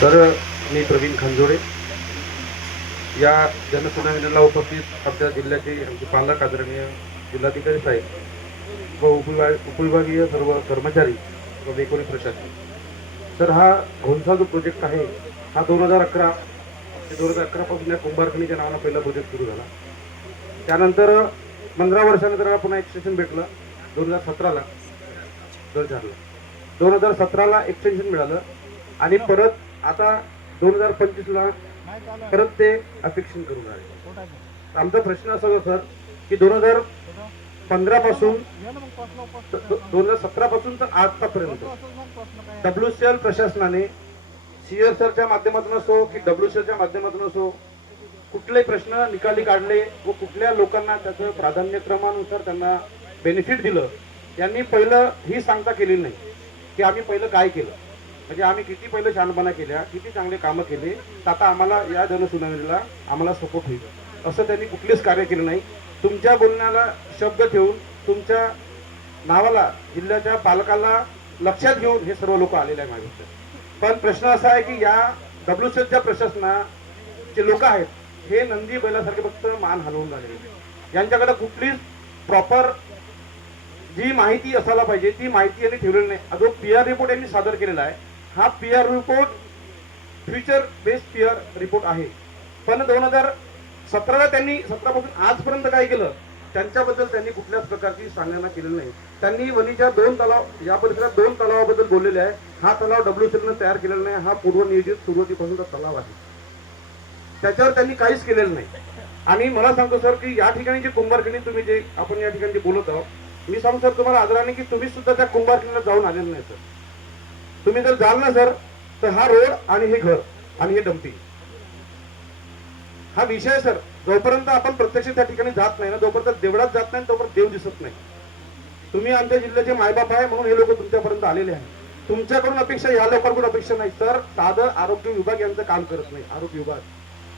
तर मी प्रवीण खंजोडे या जनसुनावणीला उपस्थित आपल्या जिल्ह्याचे आमचे पालक आदरणीय जिल्हाधिकारी साहेब व उपविभागीय सर्व कर्मचारी व वेकोनी प्रशासन. तर हा घोणसा जो प्रोजेक्ट आहे हा 2011 ते 2011 पासून या कुंभारखणीच्या नावानं पहिला प्रोजेक्ट सुरू झाला. त्यानंतर 15 वर्षानंतर पुन्हा एक्सटेन्शन भेटलं 2017ला 2017ला एक्सटेन्शन मिळालं आणि परत आता 2025ला परत ते अपेक्षण करून राहिले. आमचा प्रश्न असा होता सर की 2015 पासून 2017 पासून तर आजपर्यंत WCL प्रशासनाने CSRच्या माध्यमातून असो की WCLच्या माध्यमातून असो कुठलेही प्रश्न निकाली काढले व कुठल्या लोकांना त्याचं प्राधान्यक्रमानुसार त्यांना बेनिफिट दिलं. यांनी पहिलं ही सांगता केलेली नाही की आम्ही पहिलं काय केलं, म्हणजे आम्ही किती पहिलं शहाणपणा केल्या, किती चांगले कामं केले, तर आता आम्हाला या जनसुनावणीला आम्हाला सपोर्ट होईल असं त्यांनी कुठलेच कार्य केलं नाही. तुमच्या बोलण्याला शब्द ठेवून तुमच्या नावाला जिल्ह्याच्या पालकाला लक्षात घेऊन हे सर्व लोक आलेले आहे माझ्याकडे. पण प्रश्न असा आहे की या WCLच्या प्रशासनाचे लोक आहेत हे नंदी बैलासारखे फक्त मान हलवून झालेले. यांच्याकडे कुठलीच प्रॉपर जी माहिती असायला पाहिजे ती माहिती यांनी ठेवलेली नाही. जो PR रिपोर्ट यांनी सादर केलेला आहे हा PR report future based PR report आहे. पण 2017ला त्यांनी 17 पासून आजपर्यंत काय केलं त्यांच्याबद्दल त्यांनी कुठल्याच प्रकारची सांगणा केलेली नाही. त्यांनी वणीच्या 2 तलाव या परिसरात 2 तलावाबद्दल बोललेले आहे. हा तलाव WCLने तयार केलेला नाही, हा पूर्वनियोजित सुरुवातीपासूनचा तलाव आहे, त्याच्यावर त्यांनी काहीच केलेलं नाही. आणि मला सांगतो सर की या ठिकाणी जे कुंभारखणी तुम्ही जे आपण या ठिकाणी बोलत आहोत, मी सांगतो सर तुम्हाला आदराने की तुम्ही सुद्धा त्या कुंभारखणीला जाऊन आलेलं नाही सर. तुम्ही जर जाल ना सर तर हा रोड आणि हे घर आणि हे डम्पिंग हा विषय सर जोपर्यंत आपण प्रत्यक्ष त्या ठिकाणी जात नाही ना, जोपर्यंत देवळात जात नाही तोपर्यंत देव दिसत नाही. तुम्ही आमच्या जिल्ह्याचे मायबाप आहे म्हणून हे लोक तुमच्यापर्यंत आलेले आहेत. तुमच्याकडून अपेक्षा या लोकांकडून अपेक्षा नाही सर. साधं आरोग्य विभाग यांचं काम करत नाही. आरोग्य विभाग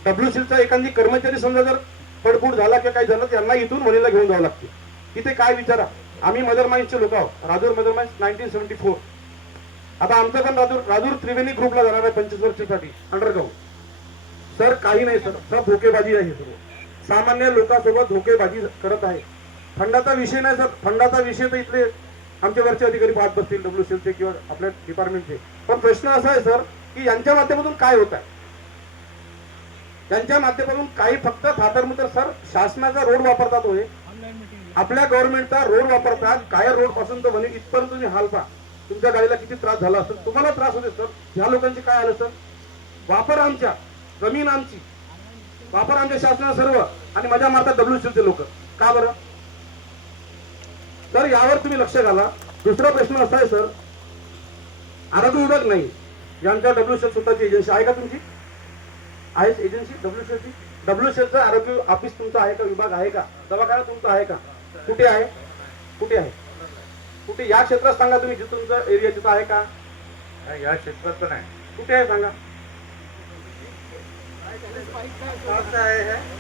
WCLचा एखादी कर्मचारी समजा जर पडफूट झाला किंवा काही झालं त्यांना इथून वणीला घेऊन जावं लागते. इथे काय विचारा, आम्ही मदर माइन्सचे लोक आहोत. Rajur mother mines 1974. आता आमचं पण राजूर त्रिवेणी ग्रुपला जाणार आहे 25 वर्षासाठी अंडरग्राऊंड. सर काही नाही सर, सब धोकेबाजी आहे. सर्व सामान्य लोकांसोबत धोकेबाजी करत आहे. फंडाचा विषय नाही सर, फंडाचा विषय तर इथले आमचे वरचे अधिकारी पाहत बसतील WCLचे किंवा आपल्या डिपार्टमेंटचे. पण प्रश्न असा आहे सर की यांच्या माध्यमातून काय होत आहे, यांच्या माध्यमातून काही फक्त फातरमुतर सर शासनाचा रोड वापरतात होय, आपल्या गव्हर्नमेंटचा रोड वापरतात. काय रोड पासून तर वणी इथपर्यंत तुम्ही हाल पहा. तुमच्या गाडीला किती त्रास झाला असेल, तुम्हाला त्रास होते सर. ह्या लोकांचे काय आलं सर, वापर आमच्या जमीन आमची, वापर आमच्या शासना सर्व आणि मजा मारतात WCLचे लोक. का बरं सर, यावर तुम्ही लक्ष घाला. दुसरा प्रश्न असा आहे सर, आरोग्य विभाग नाही, यांच्या WCL स्वतःची एजन्सी आहे का तुमची? आहे एजन्सी WCLची? WCLचं आरोग्य ऑफिस तुमचं आहे का, विभाग आहे का, दवाखाना तुमचा आहे का? कुठे आहे, कुठे आहे, कुठे? या क्षेत्रात सांगा तुम्ही, जिथं तुमचं एरिया तिथं आहे का? या क्षेत्रात तर नाही. कुठे आहे सांगा?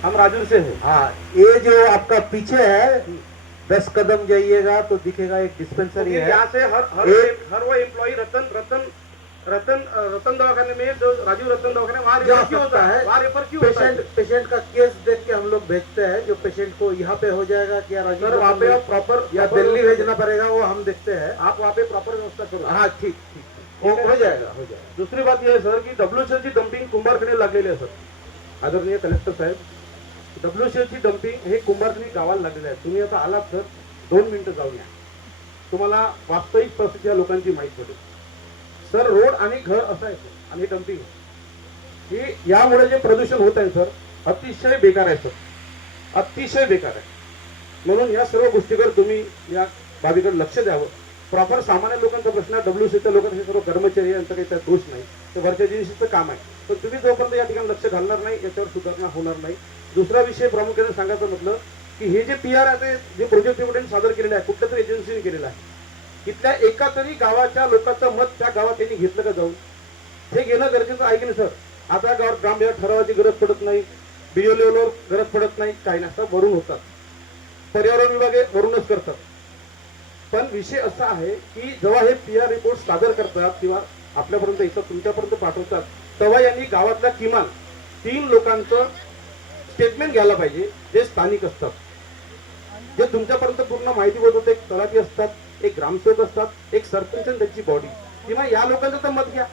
हम राजूर से हैं. हाँ, ये जो आपका पीछे है 10 कदम जाइएगा तो दिखेगा एक डिस्पेंसरी है. यहाँ से हर वो एम्प्लॉई रतन दवाखाने में, जो राजीव रतन दवाखाने वहाँ रेफर क्यों होता है, वहाँ रेफर क्यों होता है? पेशेंट का केस देख के हम लोग भेजते हैं. जो पेशेंट को यहाँ पे हो जाएगा क्या राजीव सर, वहाँ पे आप प्रॉपर या दिल्ली भेजना पड़ेगा वो हम देखते हैं. आप वहाँ पे प्रॉपर व्यवस्था करो. हाँ ठीक ठीक हो जाएगा, हो जाएगा. दुसरी बात यह है सर की WCLची डंपिंग कुंभारखणी लागलेली आहे सर. आदरणीय कलेक्टर साहेब, WCLची डंपिंग हे कुंभारखणी गावाला लागलेली आहे. तुम्ही आता आलात सर, 2 मिनिटं जाऊन या, तुम्हाला वास्तविक परिस्थिती या लोकांची माहिती पडेल. सर रोड आणि घर असं आहे सर, आणि डंपिंग हे यामुळे जे प्रदूषण होत आहे सर अतिशय बेकार आहे सर, अतिशय बेकार आहे. म्हणून या सर्व गोष्टीवर तुम्ही या बाबीकडे लक्ष द्यावं. प्रॉपर सामान्य लोकांचा प्रश्न, WCLच्या लोकांचे सर्व कर्मचारी यांचा काही त्यात दोष नाही, ते वरच्या एजन्सीचं काम आहे. पण तुम्ही जोपर्यंत या ठिकाणी लक्ष घालणार नाही याच्यावर सुधारणा होणार नाही. दुसरा विषय प्रामुख्याने सांगायचं म्हटलं की हे जे PR आहे जे प्रोजेक्ट रिपोर्ट सादर केलेलं आहे कुठल्या तरी एजन्सीने केलेलं आहे, इथल्या एका तरी गावाच्या लोकांचं मत त्या गावात त्यांनी घेतलं का जाऊन, हे घेणं गरजेचं आहे की नाही सर? आता गावात ग्रामविकास ठरावाची गरज पडत नाही, BO लेवलवर गरज पडत नाही, काही नाही, सब वरून होतात. पर्यावरण विभाग वरूनच करतात. पण विषय असा आहे की जेव्हा हे PR रिपोर्ट सादर करतात किंवा आपल्यापर्यंत इथं तुमच्यापर्यंत पाठवतात तेव्हा यांनी गावातल्या किमान 3 लोकांचं स्टेटमेंट घ्यायला पाहिजे, जे स्थानिक असतात, जे तुमच्यापर्यंत पूर्ण माहिती होत. एक तलाठी असतात, एक ग्रामसेवक असतात, एक सरपंच आणि त्यांची बॉडी. किंवा या लोकांचं तर मत घ्या,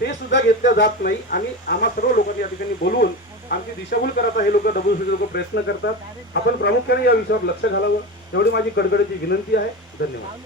ते सुद्धा घेतलं जात नाही. आणि आम्हा सर्व लोकांनी या ठिकाणी बोलवून आमची दिशाभूल करायचा हे लोक WCC लोक प्रयत्न करतात. आपण प्रामुख्याने या विषयावर लक्ष घालावं, एवढी माझी कडकडीची विनंती आहे. धन्यवाद.